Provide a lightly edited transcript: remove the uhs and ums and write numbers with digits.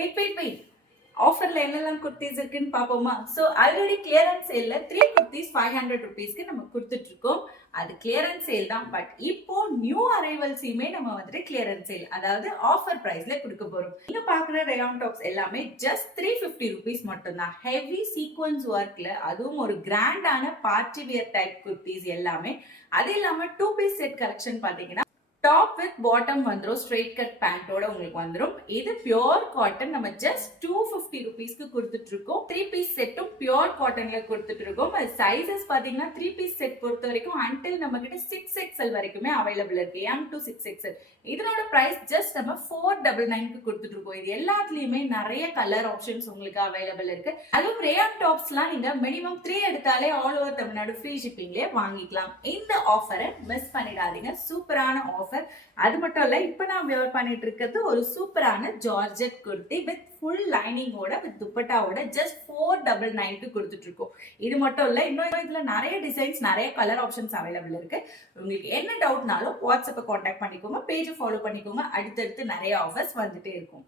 Wait ஆஃபர்ல என்னெல்லாம் குர்த்திஸ் இருக்குன்னு பாப்போமா? ஸோ ஆல்ரெடி கிளியரன்ஸ் சேல்ல 3 குர்த்திஸ் 500 ருபீஸ்க்கு நம்ம கொடுத்துட்டு இருக்கோம். அது கிளியரன்ஸ் சேல் தான். பட் இப்போ நியூ அரைவல்ஸையுமே நம்ம வந்துட்டு கிளியரன்ஸ் சேல், அதாவது ஆஃபர் பிரைஸ்ல கொடுக்க போறோம். நீங்க பாக்குற ரேயான் டாப்ஸ் எல்லாமே ஜஸ்ட் 350 ருபீஸ் மட்டும் தான். ஹெவி சீக்வன்ஸ் ஒர்க்ல, அதுவும் ஒரு கிராண்டான பார்ட்டி வியர் டைப் குர்த்திஸ் எல்லாமே. அது இல்லாம 2 பீஸ் செட் கலெக்ஷன் பாத்தீங்கன்னா டாப் வித் பாட்டம் வந்துடும், ஸ்ட்ரெயிட் கட் பேண்டோட உங்களுக்கு வந்துடும். இது பியோர் காட்டன். நம்ம ஜஸ்ட் 250 ருபீஸ்க்கு கொடுத்துட்டு இருக்கோம். 3 பீஸ் செட்டும் பியோர் காட்டன்ல கொடுத்துட்டு இருக்கோம். அது சைசஸ் பாத்தீங்கன்னா 3 பீஸ் செட் பொறுத்த வரைக்கும் அன்டில் நம்ம கிட்ட 6XL வரைக்குமே அவைலபிள் இருக்கு. M to 6XL. இதனோட பிரைஸ் ஜஸ்ட் நம்ம 499க்கு கொடுத்துட்டு இருக்கோம். இது எல்லாத்துலயுமே நிறைய கலர் ஆப்ஷன்ஸ் உங்களுக்கு அவைலபிள் இருக்கு. அதுவும் ரேயான் டாப்ஸ்லாம் நீங்க மினிமம் 3 எடுத்தாலே ஆல் ஓவர் தமிழ்நாடு ஃப்ரீ ஷிப்பிங்லேயே வாங்கிக்கலாம். இந்த ஆஃபரை மிஸ் பண்ணிடாதீங்க. சூப்பரான ஆஃபர். அது மட்டும் இல்ல, இப்ப நான் வியர் பண்ணிட்டு இருக்கிறது ஒரு சூப்பரான ஜார்ஜெட் குர்த்தி வித் ஃபுல் லைனிங்கோட வித் துப்பட்டாவோட ஜஸ்ட் 499க்கு கொடுத்துட்டு இருக்கோம். இது மட்டும் இல்ல, இன்னும் இதுல நிறைய டிசைன்ஸ், நிறைய கலர் ஆப்ஷன்ஸ் அவைலபிள் இருக்கு. உங்களுக்கு என்ன டவுட்னாலும் வாட்ஸ்அப்பை கான்டாக்ட் பண்ணிக்கோங்க, பேஜை ஃபாலோ பண்ணிக்கோங்க. அடுத்தடுத்து நிறைய ஆஃபர்ஸ் வந்துட்டே இருக்கும்.